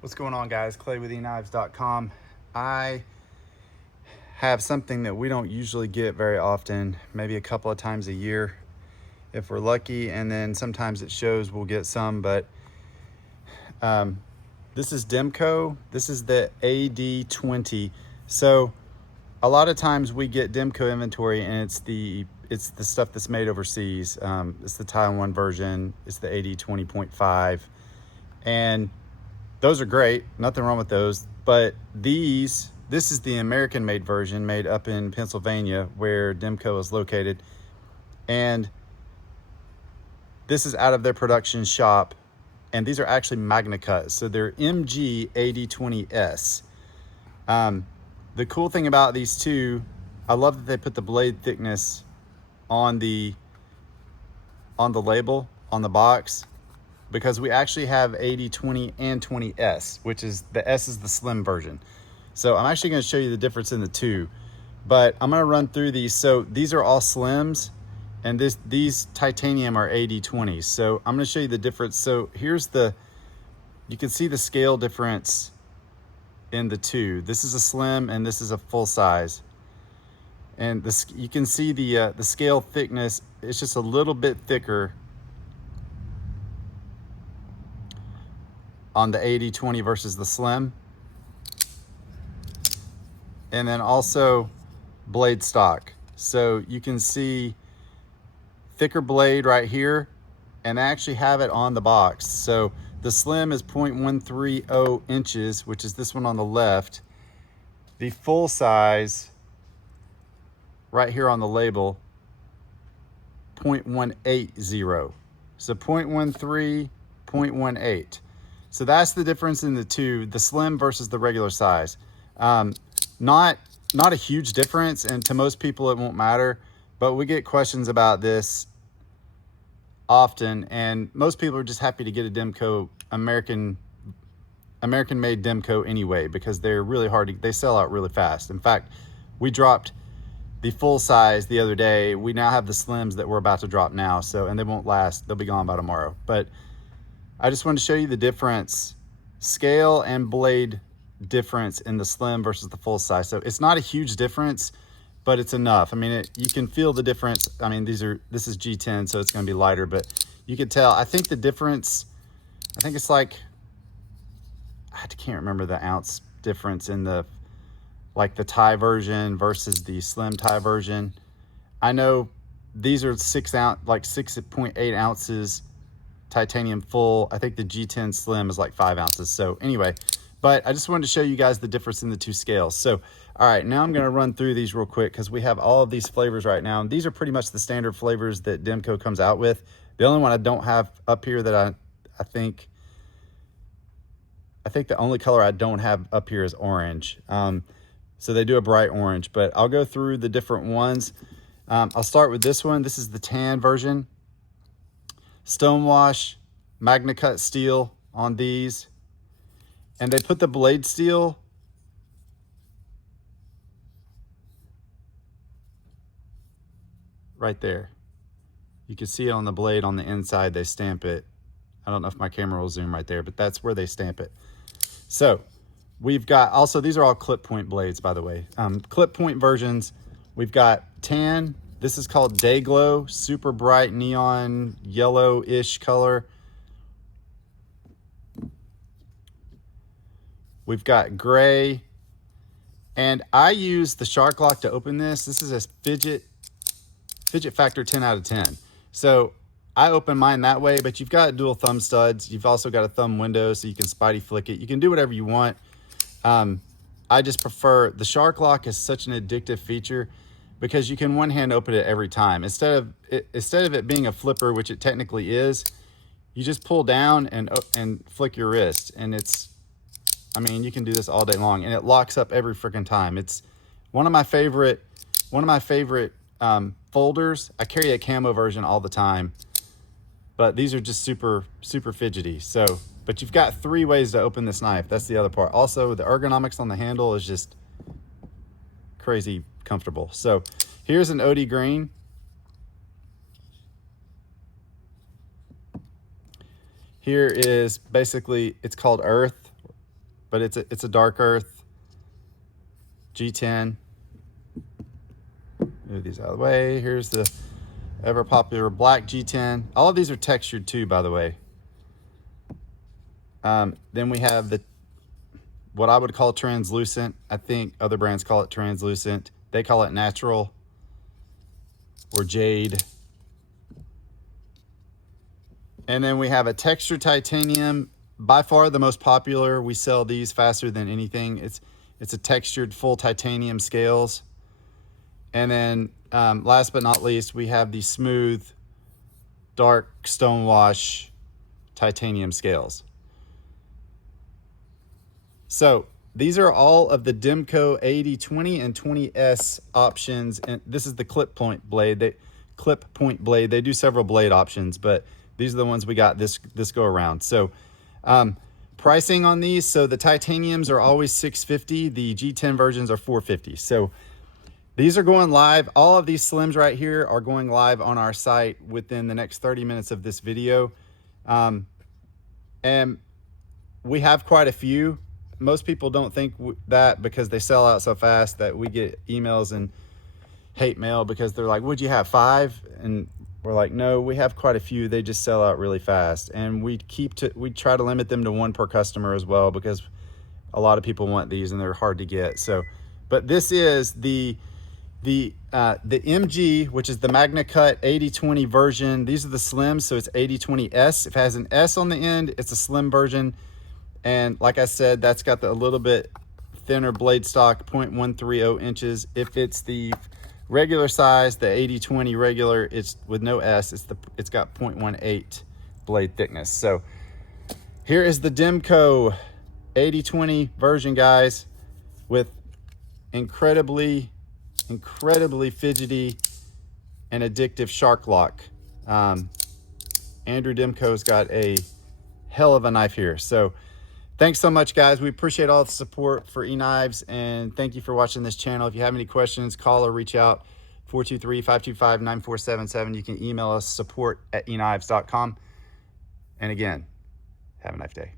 What's going on, guys? Clay with EKNIVES.com. I have something that we don't usually get very often, maybe a couple of times a year if we're lucky, and then sometimes it shows we'll get some, but this is Demco. This is the AD20. So a lot of times we get Demco inventory and it's the stuff that's made overseas. It's the Taiwan version. It's the AD20.5, and those are great, nothing wrong with those, but this is the American made version, made up in Pennsylvania where Demco is located, and this is out of their production shop, and these are actually Magna cuts, so they're MG AD20S. The cool thing about these two, I love that they put the blade thickness on the label, on the box, because we actually have AD20 and 20S, which is the S is the slim version. So I'm actually going to show you the difference in the two, but I'm going to run through these. So these are all slims, and these titanium are AD20s. So I'm going to show you the difference. So here's you can see the scale difference in the two. This is a slim and this is a full size. And you can see the scale thickness, it's just a little bit thicker on the AD20 versus the slim. And then also blade stock. So you can see thicker blade right here, and I actually have it on the box. So the slim is 0.130 inches, which is this one on the left. The full size right here on the label, 0.180. So 0.13, 0.18. So that's the difference in the two, the slim versus the regular size. Not a huge difference, and to most people it won't matter, but we get questions about this often, and most people are just happy to get a Demco, American made Demco anyway, because they're really hard they sell out really fast. In fact, we dropped the full size the other day. We now have the slims that we're about to drop now, and they won't last, they'll be gone by tomorrow. But I just wanted to show you the difference, scale and blade difference in the slim versus the full size. So it's not a huge difference, but it's enough. I mean, you can feel the difference. I mean, this is G10, so it's going to be lighter, but you can tell. I think the difference, I think it's like, I can't remember the ounce difference in the Thai version versus the slim Thai version. I know these are 6.8 ounces titanium full. I think the G10 slim is like 5 ounces. So anyway, but I just wanted to show you guys the difference in the two scales. So, all right, now I'm going to run through these real quick because we have all of these flavors right now. And these are pretty much the standard flavors that Demco comes out with. The only one I don't have up here that I think the only color I don't have up here is orange. So they do a bright orange, but I'll go through the different ones. I'll start with this one. This is the tan version. Stonewash, Magna cut steel on these. And they put the blade steel right there. You can see it on the blade on the inside, they stamp it. I don't know if my camera will zoom right there, but that's where they stamp it. So we've got, also these are all clip point blades, by the way. Clip point versions, we've got tan. This is called Day Glow, super bright neon yellow-ish color. We've got gray, and I use the Sharklock to open this. This is a fidget factor 10 out of 10. So I open mine that way, but you've got dual thumb studs. You've also got a thumb window so you can spidey flick it. You can do whatever you want. I just prefer, the Sharklock is such an addictive feature because you can one hand open it every time. Instead of it being a flipper, which it technically is, you just pull down and flick your wrist, and I mean, you can do this all day long, and it locks up every freaking time. It's one of my favorite folders. I carry a camo version all the time, but these are just super, super fidgety. So, but you've got 3 ways to open this knife. That's the other part. Also, the ergonomics on the handle is just crazy comfortable. So here's an OD green. Here is basically, it's called Earth. but it's a dark earth G10. Move these out of the way. Here's the ever popular black G10. All of these are textured too, by the way. Then we have what I would call translucent. I think other brands call it translucent. They call it natural or jade. And then we have a textured titanium, by far the most popular. We sell these faster than anything. It's a textured full titanium scales. And then last but not least, we have the smooth, dark stonewash titanium scales. So these are all of the Demco AD20 and 20S options. And this is the clip point blade. They do several blade options, but these are the ones we got this go around. So pricing on these, so the titaniums are always $650. The G10 versions are $450. So these are going live. All of these slims right here are going live on our site within the next 30 minutes of this video. And we have quite a few. Most people don't think that because they sell out so fast that we get emails and hate mail because they're like, would you have 5? And we're like, no, we have quite a few. They just sell out really fast. And we try to limit them to 1 per customer as well, because a lot of people want these and they're hard to get. So, but this is the MG, which is the Magna Cut AD20 version. These are the slims, so it's AD20S. If it has an S on the end, it's a slim version. And like I said, that's got a little bit thinner blade stock, 0.130 inches. If it's the regular size, the AD20 regular, it's with no S, it's got 0.18 blade thickness. So here is the Demco AD20 version, guys, with incredibly fidgety and addictive shark lock. Andrew Demko's got a hell of a knife here. So thanks so much, guys. We appreciate all the support for eKnives, and thank you for watching this channel. If you have any questions, call or reach out, 423-525-9477. You can email us, support@eknives.com. And again, have a nice day.